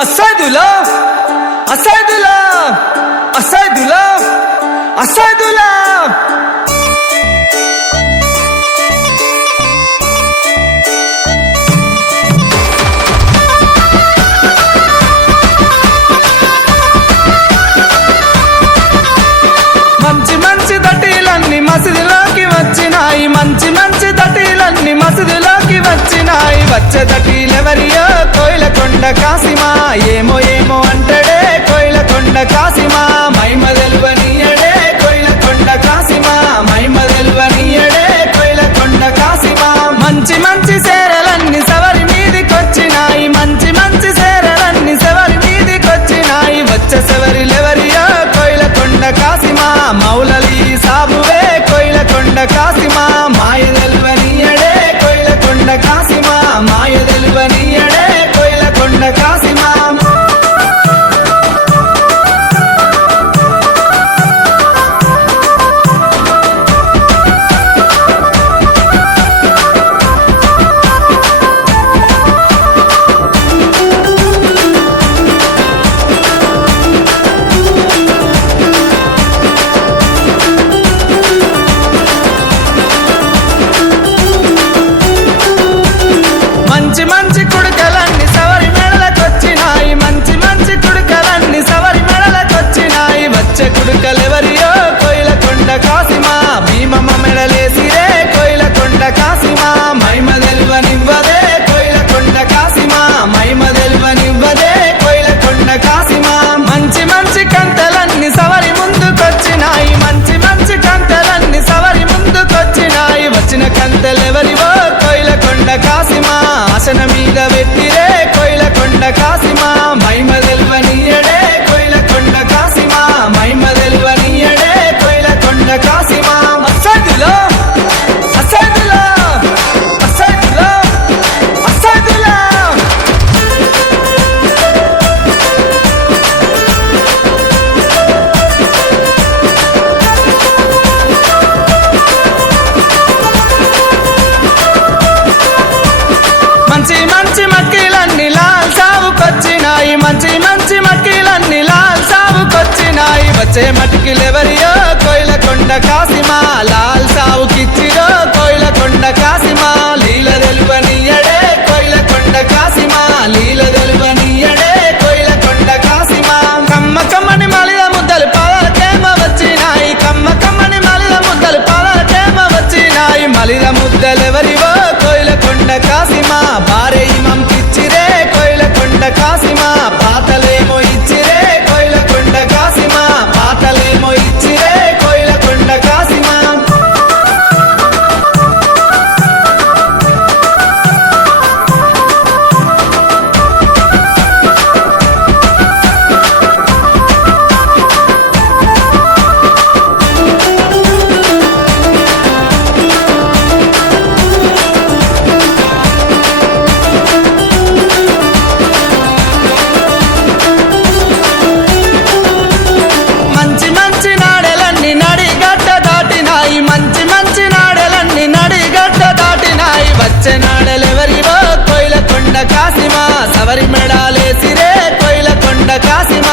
Asaydullah, Asaydullah, Asaydullah, Asaydullah. మంచి మంచి దటీలన్నీ మసీదులోకి వచ్చినాయి, మంచి మంచి దటీలన్నీ మసీదులోకి వచ్చినాయి. వచ్చే దటీలెవరియో కోయిలకొండ కాసిమా, ఏమో ఏమో అంటడే కోయిలకొండ కాసిమా. మైమ తెలువనీయడే కోయిలకొండ కాసిమా, మైమ తెలువనీయడే కోయిలకొండ కాసిమా. మంచి మంచి సేరలన్నీ సవరి మీదికొచ్చినాయి, మంచి మంచి సేరలన్నీ సవరి మీదికొచ్చినాయి. వచ్చే సెవరిలెవరియో కోయిలకొండ కాసిమా, మౌలలి సాబువే కోయిలకొండ కాసిమా. మాయ తెలువనీయడే కోయిలకొండ కాసిమా, మాయ తెలువనీయడే కోయిలకొండ కాసిమా. మంచి మంచి కుడుకలన్నీ సవరి మెడలకొచ్చినాయి, మంచి మంచి కుడుకలన్నీ సవరి మెడలకొచ్చినాయి. వచ్చే కుడుకలెవరియో కోయిలకొండ కాసిమా, భీమమ్మ మెడలేసిరే కోయిలకొండ కాసిమా. మైమ తెలువనివ్వదే కోయిలకొండ కాసిమా, మైమ తెలువనివ్వదే కోయిలకొండ కాసిమా. మంచి మంచి కంతలన్నీ సవరి ముందుకొచ్చినాయి, మంచి మంచి కంతలన్నీ సవరి ముందుకొచ్చినాయి. వచ్చిన కంతలెవరివో కోయిలకొండ కాసిమా, ఆసన మీద పెట్టిరే కోయిలకొండ కాసిమా. మైమ తెలువనీయడే కోయిలకొండ కాసిమా, మైమ తెలువనీయడే కోయిలకొండ కాసిమా. అసదులా అసదులా అసదులా అసదులా. మంచి మంచి మక్కీలన్నీ లాల్ సావుకొచ్చినాయి, మంచి మంచి మక్కీలన్నీ లాల్ సావుకొచ్చినాయి. వచ్చే మట్టికిలెవరియో కోయిలకొండ కాసిమా, లాల్ సావుకిచ్చిరో కోయిలకొండ కాసిమా. లీల తెలువనీయడే కోయిలకొండ కాసిమా, లీల తెలువనీయడే కోయిలకొండ కాసిమా. కమ్మ కమ్మని మలిద ముద్దలు పాలకేమ వచ్చినాయి, కమ్మ కమ్మని మలిద ముద్దలు పాలకేమ వచ్చినాయి. మలిద ముద్దలెవరివో కోయిలకొండ కాసిమా, భారే ఇమంకిచ్చిరే కోయిలకొండ కాసిమా. పాతలేమో ఇచ్చిరే కోయిలకొండ కాసిమా, పాతలేమో ఇచ్చిరే కోయిలకొండ కాసిమా. మంచి మంచి నాడెలన్నీ నడిగడ్డ దాటినాయి, మంచి మంచి నాడెలన్నీ నడిగడ్డ దాటినాయి. వచ్చే నాడెలెవరివో కోయిలకొండ కాసిమా, సవరి మెడాలేసిరే కోయిలకొండ కాసిమా.